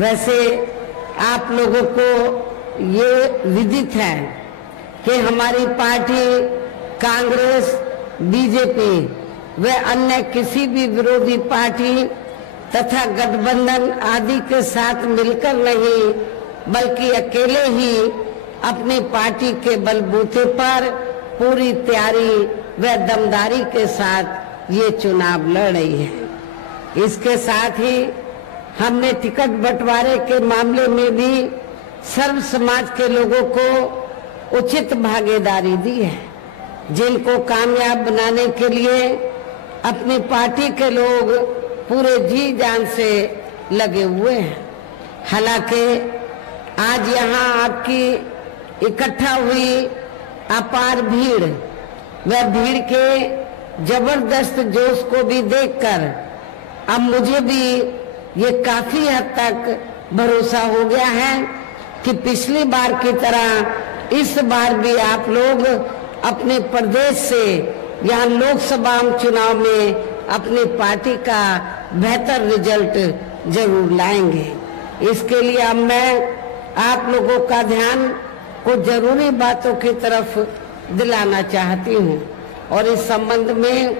वैसे आप लोगों को ये विदित है कि हमारी पार्टी कांग्रेस, बीजेपी व अन्य किसी भी विरोधी पार्टी तथा गठबंधन आदि के साथ मिलकर नहीं बल्कि अकेले ही अपनी पार्टी के बलबूते पर पूरी तैयारी व दमदारी के साथ ये चुनाव लड़ रही है। इसके साथ ही हमने टिकट बंटवारे के मामले में भी सर्व समाज के लोगों को उचित भागीदारी दी है, जिनको कामयाब बनाने के लिए अपनी पार्टी के लोग पूरे जी जान से लगे हुए हैं। हालांकि आज यहाँ आपकी इकट्ठा हुई अपार भीड़ व भीड़ के जबरदस्त जोश को भी देखकर अब मुझे भी ये काफी हद तक भरोसा हो गया है कि पिछली बार की तरह इस बार भी आप लोग अपने प्रदेश से यहाँ लोकसभा चुनाव में अपनी पार्टी का बेहतर रिजल्ट जरूर लाएंगे। इसके लिए अब मैं आप लोगों का ध्यान कुछ जरूरी बातों की तरफ दिलाना चाहती हूँ और इस संबंध में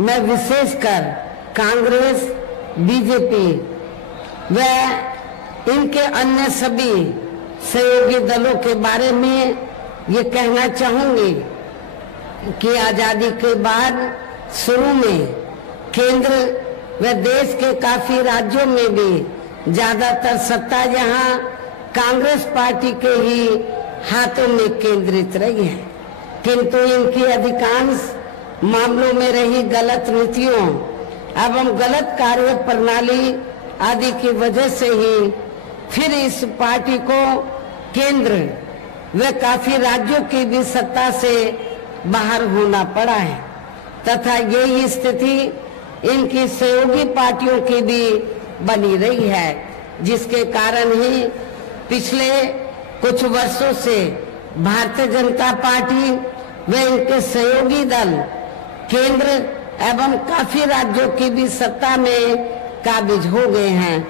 मैं विशेषकर कांग्रेस, बीजेपी व इनके अन्य सभी सहयोगी दलों के बारे में ये कहना चाहूंगी कि आजादी के बाद शुरू में केंद्र व देश के काफी राज्यों में भी ज्यादातर सत्ता यहाँ कांग्रेस पार्टी के ही हाथों में केंद्रित रही है, किंतु इनकी अधिकांश मामलों में रही गलत नीतियों एवं गलत कार्य प्रणाली आदि की वजह से ही फिर इस पार्टी को केंद्र व काफी राज्यों की भी सत्ता से बाहर होना पड़ा है तथा यही स्थिति इनकी सहयोगी पार्टियों की भी बनी रही है, जिसके कारण ही पिछले कुछ वर्षों से भारतीय जनता पार्टी व इनके सहयोगी दल केंद्र एवं काफी राज्यों की भी सत्ता में काबिज हो गए हैं,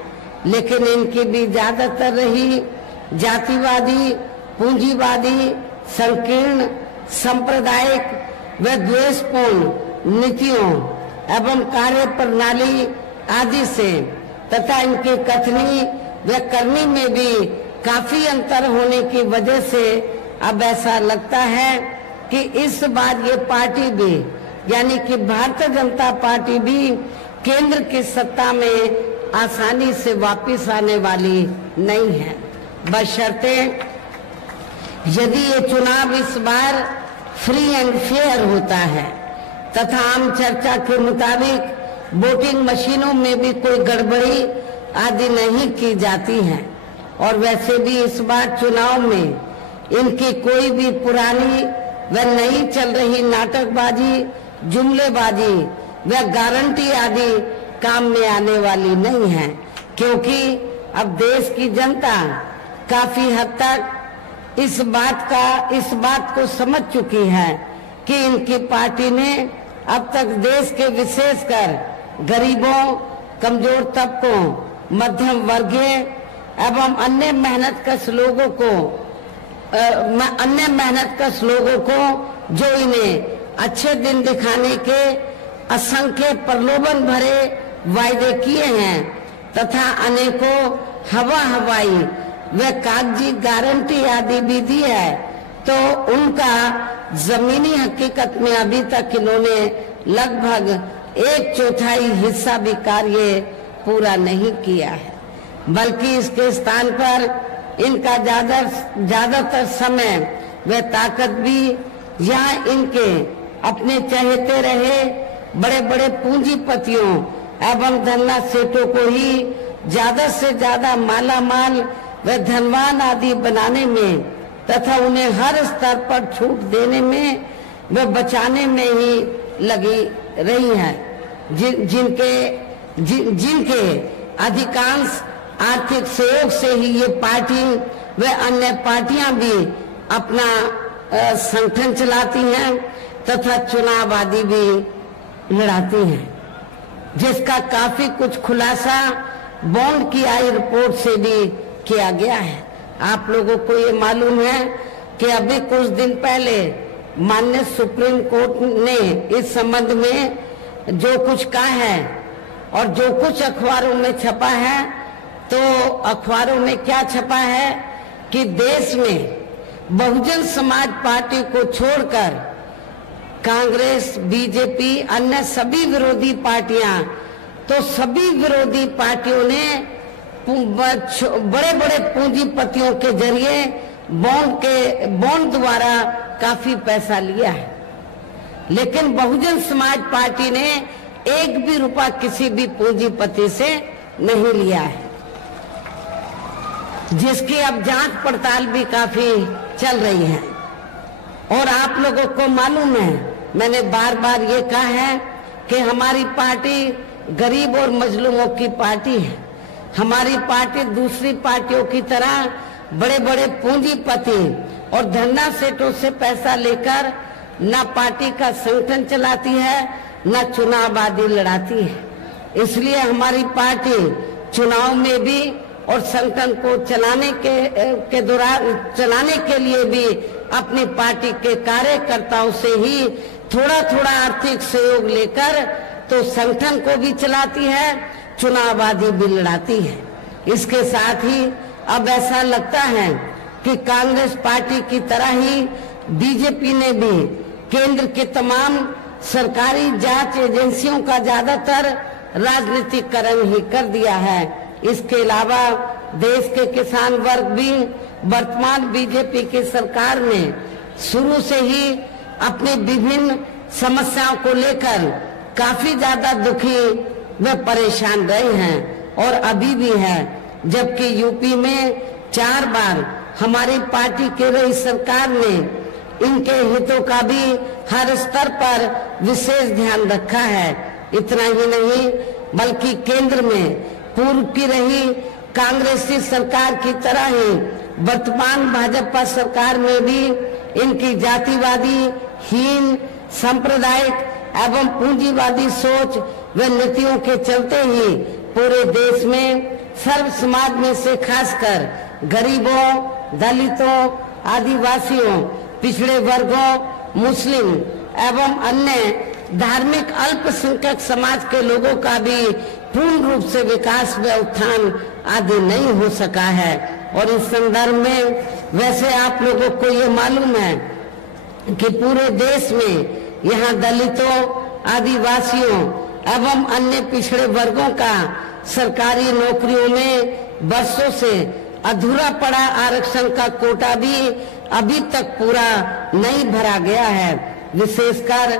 लेकिन इनकी भी ज्यादातर रही जातिवादी, पूंजीवादी, संकीर्ण, सांप्रदायिक व द्वेषपूर्ण नीतियों एवं कार्य प्रणाली आदि से तथा इनकी कथनी व करनी में भी काफी अंतर होने की वजह से अब ऐसा लगता है कि इस बार ये पार्टी भी यानी कि भारतीय जनता पार्टी भी केंद्र की सत्ता में आसानी से वापस आने वाली नहीं है, बशर्ते यदि ये चुनाव इस बार फ्री एंड फेयर होता है तथा आम चर्चा के मुताबिक वोटिंग मशीनों में भी कोई गड़बड़ी आदि नहीं की जाती है। और वैसे भी इस बार चुनाव में इनकी कोई भी पुरानी व नई चल रही नाटकबाजी, जुमलेबाजी व गारंटी आदि काम में आने वाली नहीं है, क्योंकि अब देश की जनता काफी हद तक इस बात को समझ चुकी है कि इनकी पार्टी ने अब तक देश के विशेषकर गरीबों, कमजोर तबकों, मध्यम वर्गीय एवं अन्य मेहनतकश लोगों को जो इन्हें अच्छे दिन दिखाने के असंख्य प्रलोभन भरे वायदे किए हैं तथा अनेकों हवाई व कागजी गारंटी आदि भी दी है, तो उनका जमीनी हकीकत में अभी तक इन्होंने लगभग 1/4 हिस्सा भी कार्य पूरा नहीं किया है, बल्कि इसके स्थान पर इनका ज्यादातर समय व ताकत भी यहाँ इनके अपने चहेते रहे बड़े बड़े पूंजीपतियों एवं धनना सेठों को ही ज्यादा से ज्यादा माला माल व धनवान आदि बनाने में तथा उन्हें हर स्तर पर छूट देने में व बचाने में ही लगी रही है, जिनके अधिकांश आर्थिक सहयोग से ही ये पार्टी व अन्य पार्टियां भी अपना संगठन चलाती हैं तथा चुनाव आदि भी लड़ाती हैं, जिसका काफी कुछ खुलासा बॉन्ड की आई रिपोर्ट से भी किया गया है। आप लोगों को ये मालूम है कि अभी कुछ दिन पहले माननीय सुप्रीम कोर्ट ने इस संबंध में जो कुछ कहा है और जो कुछ अखबारों में छपा है, तो अखबारों में क्या छपा है कि देश में बहुजन समाज पार्टी को छोड़कर कांग्रेस, बीजेपी, अन्य सभी विरोधी पार्टियां, तो सभी विरोधी पार्टियों ने बड़े बड़े पूंजीपतियों के जरिए बॉन्ड द्वारा काफी पैसा लिया है, लेकिन बहुजन समाज पार्टी ने एक भी रुपया किसी भी पूंजीपति से नहीं लिया है, जिसकी अब जांच पड़ताल भी काफी चल रही है। और आप लोगों को मालूम है, मैंने बार बार ये कहा है कि हमारी पार्टी गरीब और मजलूमों की पार्टी है। हमारी पार्टी दूसरी पार्टियों की तरह बड़े बड़े पूंजीपति और धन्ना सेठों से पैसा लेकर न पार्टी का संगठन चलाती है, न चुनाव आदि लड़ाती है। इसलिए हमारी पार्टी चुनाव में भी और संगठन को चलाने के लिए भी अपनी पार्टी के कार्यकर्ताओं से ही थोड़ा थोड़ा आर्थिक सहयोग लेकर तो संगठन को भी चलाती है, चुनाव आदि भी लड़ाती है। इसके साथ ही अब ऐसा लगता है कि कांग्रेस पार्टी की तरह ही बीजेपी ने भी केंद्र के तमाम सरकारी जांच एजेंसियों का ज्यादातर राजनीतिकरण ही कर दिया है। इसके अलावा देश के किसान वर्ग भी वर्तमान बीजेपी की सरकार में शुरू से ही अपनी विभिन्न समस्याओं को लेकर काफी ज्यादा दुखी व परेशान रहे हैं और अभी भी है। जबकि यूपी में 4 बार हमारी पार्टी की रही सरकार ने इनके हितों का भी हर स्तर पर विशेष ध्यान रखा है। इतना ही नहीं बल्कि केंद्र में पूर्व की रही कांग्रेसी सरकार की तरह ही वर्तमान भाजपा सरकार में भी इनकी जातिवादी, हीन, सांप्रदायिक एवं पूंजीवादी सोच व नीतियों के चलते ही पूरे देश में सर्व समाज में से खासकर गरीबों, दलितों, आदिवासियों, पिछड़े वर्गों, मुस्लिम एवं अन्य धार्मिक अल्पसंख्यक समाज के लोगों का भी पूर्ण रूप से विकास व उत्थान आदि नहीं हो सका है। और इस संदर्भ में वैसे आप लोगों को ये मालूम है कि पूरे देश में यहाँ दलितों, आदिवासियों एवं अन्य पिछड़े वर्गों का सरकारी नौकरियों में वर्षों से अधूरा पड़ा आरक्षण का कोटा भी अभी तक पूरा नहीं भरा गया है। विशेषकर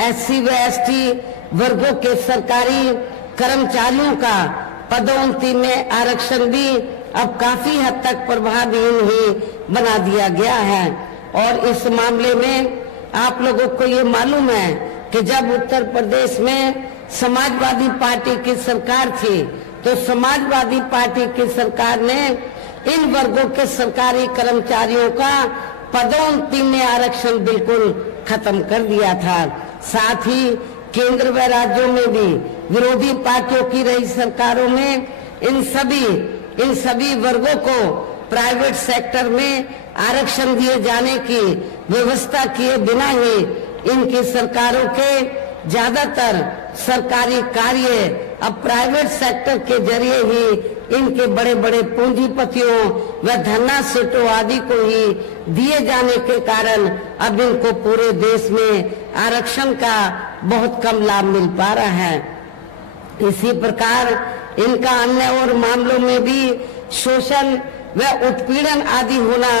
एससी व एसटी वर्गों के सरकारी कर्मचारियों का पदोन्नति में आरक्षण भी अब काफी हद तक प्रभावहीन ही बना दिया गया है। और इस मामले में आप लोगों को ये मालूम है कि जब उत्तर प्रदेश में समाजवादी पार्टी की सरकार थी तो समाजवादी पार्टी की सरकार ने इन वर्गों के सरकारी कर्मचारियों का पदोन्नति में आरक्षण बिल्कुल खत्म कर दिया था। साथ ही केंद्र व राज्यों में भी विरोधी पार्टियों की रही सरकारों में इन सभी वर्गों को प्राइवेट सेक्टर में आरक्षण दिए जाने की व्यवस्था किए बिना ही इनकी सरकारों के ज्यादातर सरकारी कार्य अब प्राइवेट सेक्टर के जरिए ही इनके बड़े बड़े पूंजीपतियों व धन्ना सेठों आदि को ही दिए जाने के कारण अब इनको पूरे देश में आरक्षण का बहुत कम लाभ मिल पा रहा है। इसी प्रकार इनका अन्य और मामलों में भी शोषण व उत्पीड़न आदि होना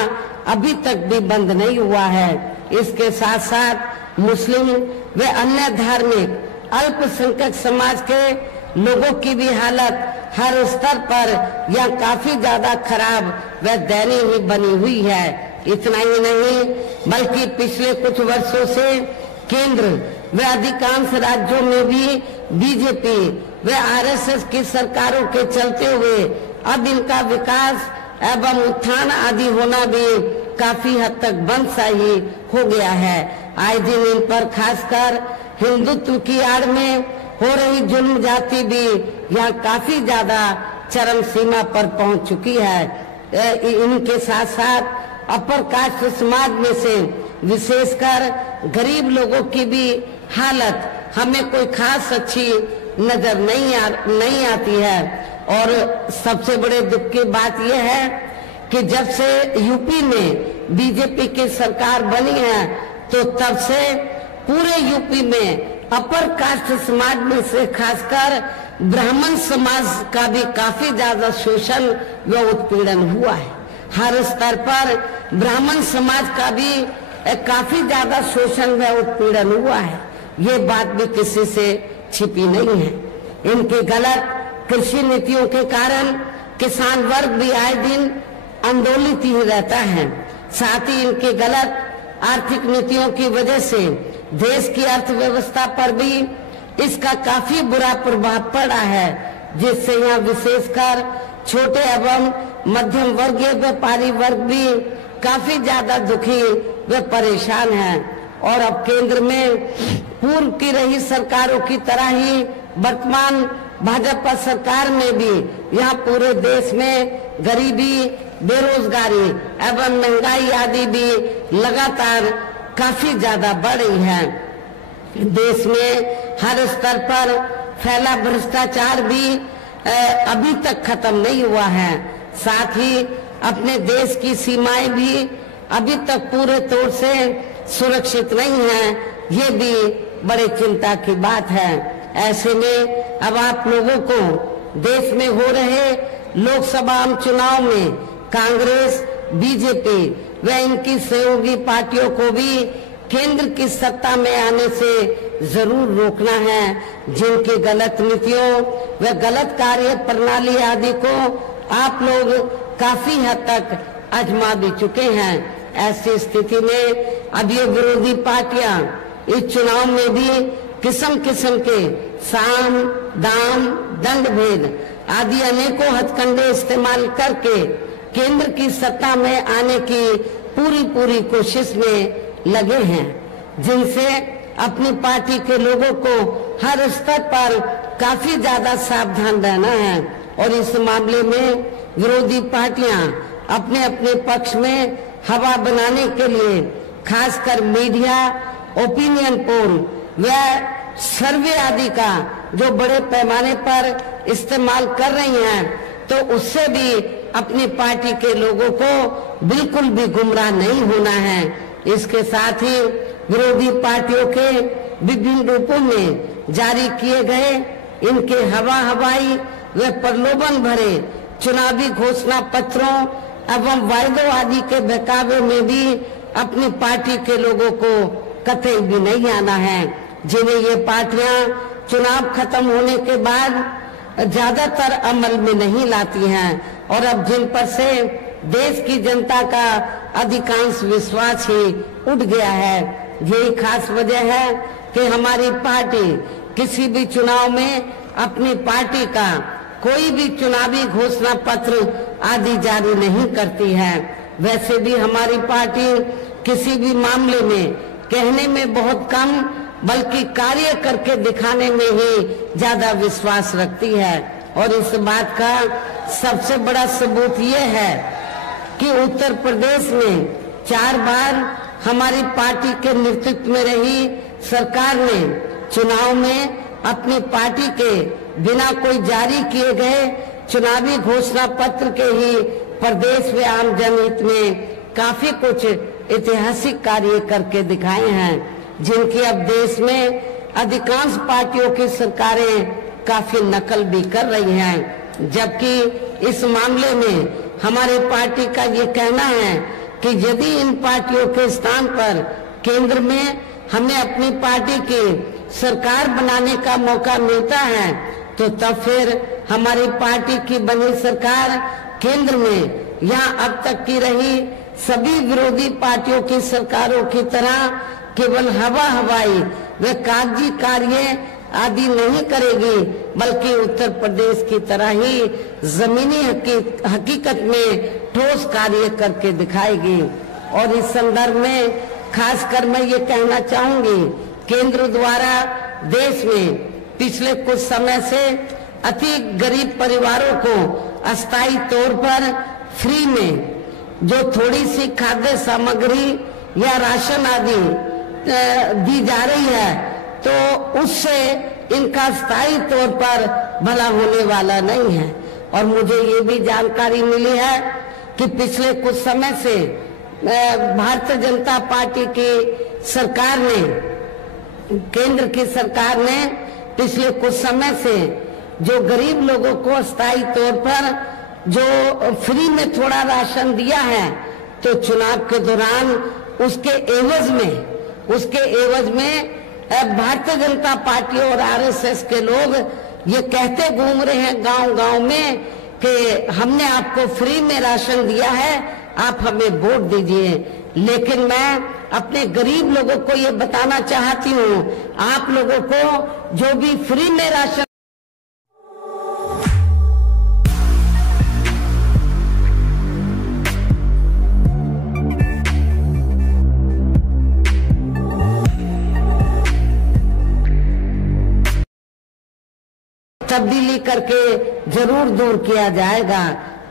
अभी तक भी बंद नहीं हुआ है। इसके साथ साथ मुस्लिम व अन्य धार्मिक अल्पसंख्यक समाज के लोगों की भी हालत हर स्तर पर यह काफी ज्यादा खराब व दयनीय बनी हुई है। इतना ही नहीं बल्कि पिछले कुछ वर्षों से केंद्र व अधिकांश राज्यों में भी बीजेपी व आरएसएस की सरकारों के चलते हुए अब इनका विकास एवं उत्थान आदि होना भी काफी हद तक बंद सा ही हो गया है। आए दिन इन पर खासकर हिंदुत्व की आड़ में हो रही जुल्म जाति भी यहाँ काफी ज्यादा चरम सीमा पर पहुंच चुकी है। इनके साथ साथ अपर कास्ट समाज में से विशेषकर गरीब लोगों की भी हालत हमें कोई खास अच्छी नजर नहीं आती है। और सबसे बड़े दुख की बात यह है कि जब से यूपी में बीजेपी की सरकार बनी है तो तब से पूरे यूपी में अपर कास्ट समाज में से खासकर ब्राह्मण समाज का भी काफी ज्यादा शोषण व उत्पीड़न हुआ है। हर स्तर पर ब्राह्मण समाज का भी काफी ज्यादा शोषण व उत्पीड़न हुआ है। ये बात भी किसी से छिपी नहीं है। इनके गलत कृषि नीतियों के कारण किसान वर्ग भी आए दिन आंदोलित ही रहता है। साथ ही इनके गलत आर्थिक नीतियों की वजह से देश की अर्थव्यवस्था पर भी इसका काफी बुरा प्रभाव पड़ा है, जिससे यहाँ विशेषकर छोटे एवं मध्यम वर्गीय व्यापारी वर्ग भी काफी ज्यादा दुखी व परेशान है। और अब केंद्र में पूर्व की रही सरकारों की तरह ही वर्तमान भाजपा सरकार में भी यहाँ पूरे देश में गरीबी, बेरोजगारी एवं महंगाई आदि भी लगातार काफी ज्यादा बढ़ रही है। देश में हर स्तर पर फैला भ्रष्टाचार भी अभी तक खत्म नहीं हुआ है। साथ ही अपने देश की सीमाएं भी अभी तक पूरे तौर से सुरक्षित नहीं है। ये भी बड़ी चिंता की बात है। ऐसे में अब आप लोगों को देश में हो रहे लोकसभा चुनाव में कांग्रेस, बीजेपी व इनकी सहयोगी पार्टियों को भी केंद्र की सत्ता में आने से जरूर रोकना है। जिनकी गलत नीतियों व गलत कार्य प्रणाली आदि को आप लोग काफी हद तक आजमा भी चुके हैं। ऐसी स्थिति में अब ये विरोधी पार्टियां इस चुनाव में भी किस्म किस्म के साम, दाम, दंड भेद आदि अनेकों हथकंडे इस्तेमाल करके केंद्र की सत्ता में आने की पूरी कोशिश में लगे हैं, जिनसे अपनी पार्टी के लोगों को हर स्तर पर काफी ज्यादा सावधान रहना है। और इस मामले में विरोधी पार्टियां अपने अपने पक्ष में हवा बनाने के लिए खासकर मीडिया, ओपिनियन पोल व सर्वे आदि का जो बड़े पैमाने पर इस्तेमाल कर रही हैं, तो उससे भी अपनी पार्टी के लोगों को बिल्कुल भी गुमराह नहीं होना है। इसके साथ ही विरोधी पार्टियों के विभिन्न रूपों में जारी किए गए इनके हवाई व प्रलोभन भरे चुनावी घोषणा पत्रों एवं वायदों आदि के बहकावे में भी अपनी पार्टी के लोगों को कतई भी नहीं आना है, जिन्हें ये पार्टियां चुनाव खत्म होने के बाद ज्यादातर अमल में नहीं लाती हैं और अब जिन पर से देश की जनता का अधिकांश विश्वास ही उठ गया है। यही खास वजह है कि हमारी पार्टी किसी भी चुनाव में अपनी पार्टी का कोई भी चुनावी घोषणा पत्र आदि जारी नहीं करती है। वैसे भी हमारी पार्टी किसी भी मामले में कहने में बहुत कम बल्कि कार्य करके दिखाने में ही ज्यादा विश्वास रखती है। और इस बात का सबसे बड़ा सबूत ये है कि उत्तर प्रदेश में 4 बार हमारी पार्टी के नेतृत्व में रही सरकार ने चुनाव में अपनी पार्टी के बिना कोई जारी किए गए चुनावी घोषणा पत्र के ही प्रदेश व आम जनहित में काफी कुछ ऐतिहासिक कार्य करके दिखाए हैं, जिनकी अब देश में अधिकांश पार्टियों की सरकारें काफी नकल भी कर रही हैं। जबकि इस मामले में हमारी पार्टी का ये कहना है कि यदि इन पार्टियों के स्थान पर केंद्र में हमें अपनी पार्टी की सरकार बनाने का मौका मिलता है, तो तब फिर हमारी पार्टी की बनी सरकार केंद्र में या अब तक की रही सभी विरोधी पार्टियों की सरकारों की तरह केवल हवाई व कागजी कार्य आदि नहीं करेगी, बल्कि उत्तर प्रदेश की तरह ही जमीनी हकीकत में ठोस कार्य करके दिखाएगी। और इस संदर्भ में खासकर मैं ये कहना चाहूंगी, केंद्र द्वारा देश में पिछले कुछ समय से अति गरीब परिवारों को अस्थायी तौर पर फ्री में जो थोड़ी सी खाद्य सामग्री या राशन आदि दी जा रही है, तो उससे इनका स्थायी तौर पर भला होने वाला नहीं है। और मुझे ये भी जानकारी मिली है कि पिछले कुछ समय से भारतीय जनता पार्टी की सरकार ने, केंद्र की सरकार ने पिछले कुछ समय से जो गरीब लोगों को स्थायी तौर पर जो फ्री में थोड़ा राशन दिया है, तो चुनाव के दौरान उसके एवज में भारतीय जनता पार्टी और आरएसएस के लोग ये कहते घूम रहे हैं गांव-गांव में कि हमने आपको फ्री में राशन दिया है, आप हमें वोट दीजिए। लेकिन मैं अपने गरीब लोगों को ये बताना चाहती हूँ, आप लोगों को जो भी फ्री में राशन तब्दीली करके जरूर दूर किया जाएगा।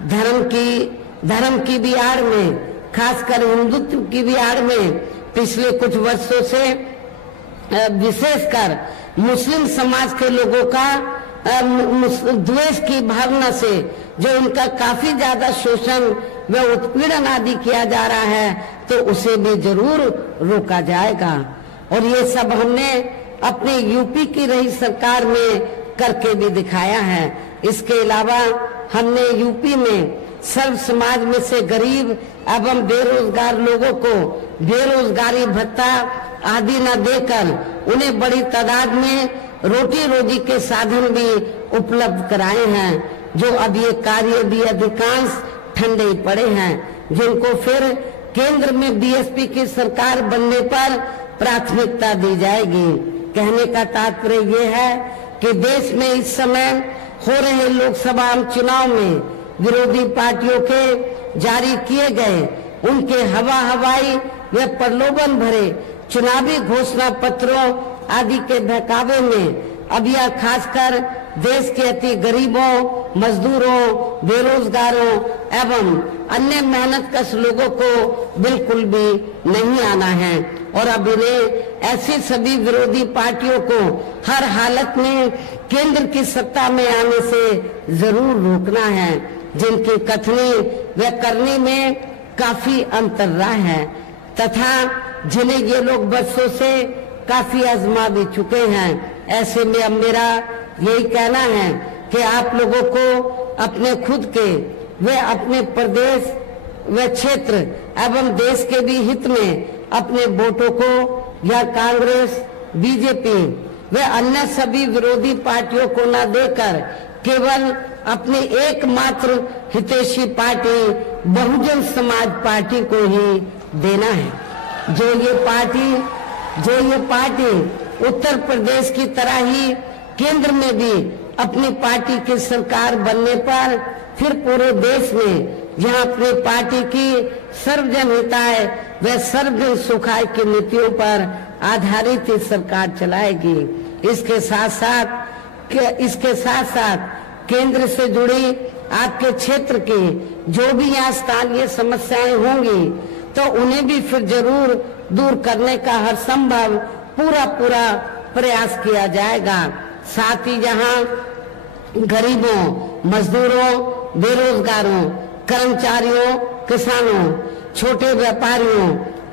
धर्म की भी आड़ में, खासकर हिंदुत्व की भी आड़ में पिछले कुछ वर्षों से विशेषकर मुस्लिम समाज के लोगों का द्वेष की भावना से जो इनका काफी ज्यादा शोषण व उत्पीड़न आदि किया जा रहा है, तो उसे भी जरूर रोका जाएगा। और ये सब हमने अपने यूपी की रही सरकार में करके भी दिखाया है। इसके अलावा हमने यूपी में सर्व समाज में से गरीब एवं बेरोजगार लोगों को बेरोजगारी भत्ता आदि न देकर उन्हें बड़ी तादाद में रोटी रोजी के साधन भी उपलब्ध कराए हैं, जो अब ये कार्य भी अधिकांश ठंडे ही पड़े हैं, जिनको फिर केंद्र में बीएसपी की सरकार बनने पर प्राथमिकता दी जाएगी। कहने का तात्पर्य ये है कि देश में इस समय हो रहे लोकसभा चुनाव में विरोधी पार्टियों के जारी किए गए उनके हवाई व प्रलोभन भरे चुनावी घोषणा पत्रों आदि के बहकावे में अब यह खासकर देश के अति गरीबों, मजदूरों, बेरोजगारों एवं अन्य मेहनतकश लोगों को बिल्कुल भी नहीं आना है। और अब इन्हें ऐसी सभी विरोधी पार्टियों को हर हालत में केंद्र की सत्ता में आने से जरूर रोकना है, जिनकी कथनी व करनी में काफी अंतर रहा है तथा जिन्हें ये लोग वर्षों से काफी आजमा भी चुके हैं। ऐसे में अब मेरा यही कहना है कि आप लोगों को अपने खुद के व अपने प्रदेश व क्षेत्र एवं देश के भी हित में अपने वोटों को या कांग्रेस, बीजेपी व अन्य सभी विरोधी पार्टियों को न देकर केवल अपनी एकमात्र हितैषी पार्टी बहुजन समाज पार्टी को ही देना है। जो ये पार्टी उत्तर प्रदेश की तरह ही केंद्र में भी अपनी पार्टी की सरकार बनने पर फिर पूरे देश में जहां अपनी पार्टी की सर्वजन हिताय व सर्वजन सुखाय की नीतियों पर आधारित सरकार चलाएगी। इसके साथ साथ केंद्र से जुड़ी आपके क्षेत्र की जो भी यहाँ स्थानीय समस्याएं होंगी, तो उन्हें भी फिर जरूर दूर करने का हर संभव पूरा प्रयास किया जाएगा। साथ ही जहाँ गरीबों, मजदूरों, बेरोजगारों, कर्मचारियों, किसानों, छोटे व्यापारियों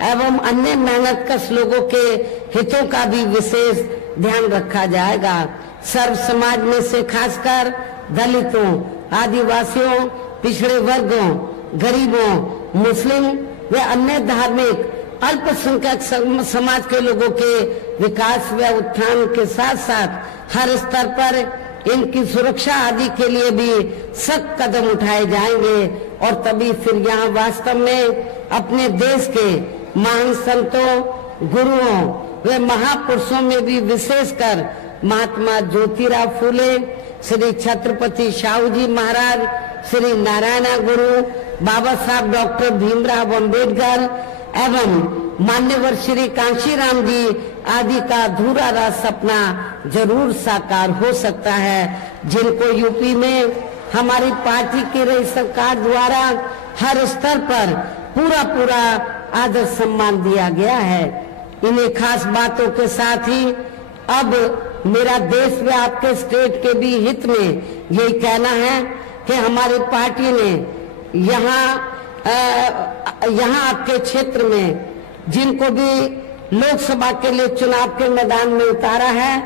एवं अन्य मेहनतकश लोगों के हितों का भी विशेष ध्यान रखा जाएगा। सर्व समाज में से खासकर दलितों, आदिवासियों, पिछड़े वर्गों, गरीबों, मुस्लिम व अन्य धार्मिक अल्पसंख्यक समाज के लोगों के विकास व उत्थान के साथ साथ हर स्तर पर इनकी सुरक्षा आदि के लिए भी सख्त कदम उठाए जाएंगे। और तभी फिर यहाँ वास्तव में अपने देश के महान संतों, गुरुओं व महापुरुषों में भी विशेषकर महात्मा ज्योतिराव फूले, श्री छत्रपति शाहू जी महाराज, श्री नारायण गुरु, बाबा साहब डॉक्टर भीमराव अंबेडकर एवं मान्यवर श्री कांशीराम जी आदि का अधूरा सपना जरूर साकार हो सकता है। जिनको यूपी में हमारी पार्टी की रही सरकार द्वारा हर स्तर पर पूरा आदर सम्मान दिया गया है। इन्हीं खास बातों के साथ ही अब मेरा देश व आपके स्टेट के भी हित में यही कहना है कि हमारी पार्टी ने यहाँ आपके क्षेत्र में जिनको भी लोकसभा के लिए चुनाव के मैदान में उतारा है,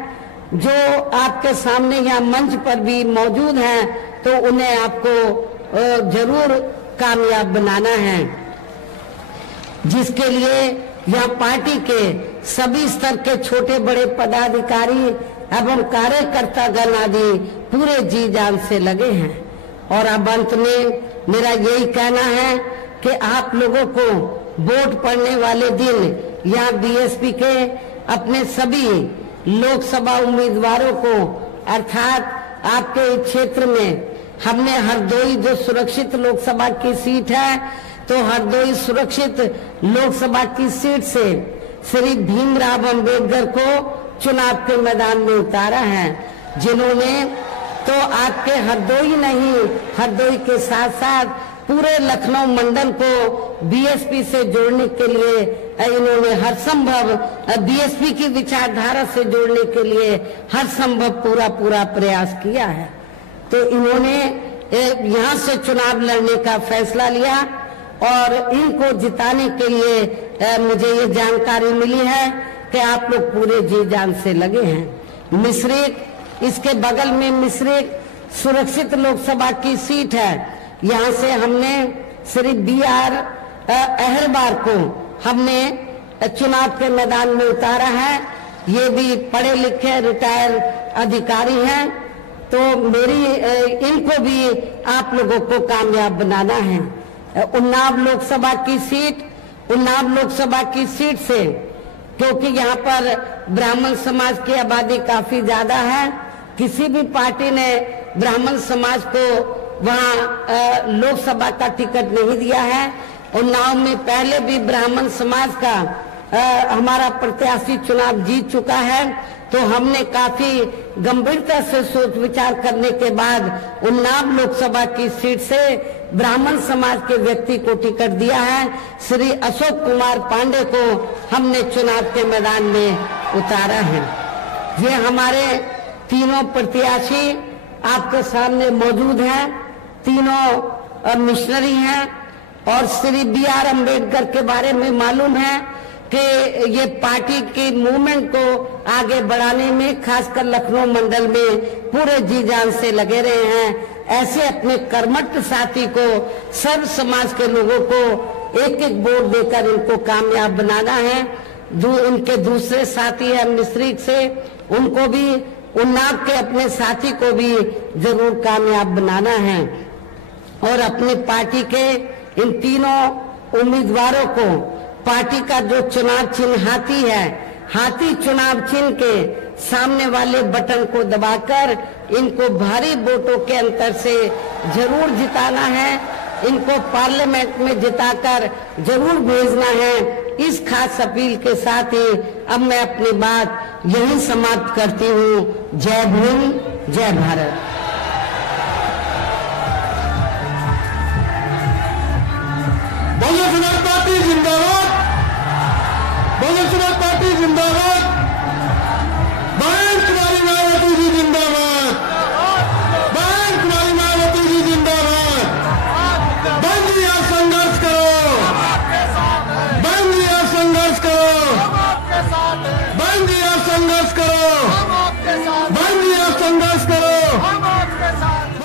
जो आपके सामने यहाँ मंच पर भी मौजूद हैं, तो उन्हें आपको जरूर कामयाब बनाना है, जिसके लिए यहाँ पार्टी के सभी स्तर के छोटे बड़े पदाधिकारी एवं कार्यकर्तागण आदि पूरे जी जान से लगे हैं। और अब अंत में मेरा यही कहना है कि आप लोगों को वोट पड़ने वाले दिन यहाँ बीएसपी के अपने सभी लोकसभा उम्मीदवारों को, अर्थात आपके क्षेत्र में हमने हरदोई जो सुरक्षित लोकसभा की सीट है, तो हरदोई सुरक्षित लोकसभा की सीट से श्री भीमराव अंबेडकर को चुनाव के मैदान में उतारा है, जिन्होंने तो आपके हरदोई नहीं, हरदोई के साथ साथ पूरे लखनऊ मंडल को बीएसपी से जोड़ने के लिए इन्होंने हर संभव बीएसपी की विचारधारा से जोड़ने के लिए हर संभव पूरा प्रयास किया है। तो इन्होंने यहाँ से चुनाव लड़ने का फैसला लिया और इनको जिताने के लिए मुझे ये जानकारी मिली है कि आप लोग पूरे जी जान से लगे हैं। मिश्रिक, इसके बगल में मिश्रिक सुरक्षित लोकसभा की सीट है, यहाँ से हमने श्री BR अहरबार को हमने चुनाव के मैदान में उतारा है। ये भी पढ़े लिखे रिटायर अधिकारी हैं, तो मेरी इनको भी आप लोगों को कामयाब बनाना है। उन्नाव लोकसभा की सीट से, क्योंकि यहाँ पर ब्राह्मण समाज की आबादी काफी ज्यादा है, किसी भी पार्टी ने ब्राह्मण समाज को वहाँ लोकसभा का टिकट नहीं दिया है। उन्नाव में पहले भी ब्राह्मण समाज का हमारा प्रत्याशी चुनाव जीत चुका है, तो हमने काफी गंभीरता से सोच विचार करने के बाद उन्नाव लोकसभा की सीट से ब्राह्मण समाज के व्यक्ति को टिकट दिया है। श्री अशोक कुमार पांडे को हमने चुनाव के मैदान में उतारा है। ये हमारे तीनों प्रत्याशी आपके सामने मौजूद हैं, तीनों मिशनरी हैं और श्री BR अम्बेडकर के बारे में मालूम है कि ये पार्टी की मूवमेंट को आगे बढ़ाने में खासकर लखनऊ मंडल में पूरे जी जान से लगे रहे हैं। ऐसे अपने कर्मठ साथी को, सर्व समाज के लोगों को एक एक वोट देकर इनको कामयाब बनाना है। उनके दूसरे साथी है मिश्रिक से, उनको भी, उन्नाव के अपने साथी को भी जरूर कामयाब बनाना है और अपनी पार्टी के इन तीनों उम्मीदवारों को पार्टी का जो चुनाव चिन्ह हाथी है, हाथी चुनाव चिन्ह के सामने वाले बटन को दबाकर इनको भारी वोटों के अंतर से जरूर जिताना है, इनको पार्लियामेंट में जिताकर जरूर भेजना है। इस खास अपील के साथ ही अब मैं अपनी बात यहीं समाप्त करती हूँ। जय भीम, जय भारत। बहुजन समाज पार्टी जिंदाबाद, बहुजन समाज पार्टी जिंदाबाद।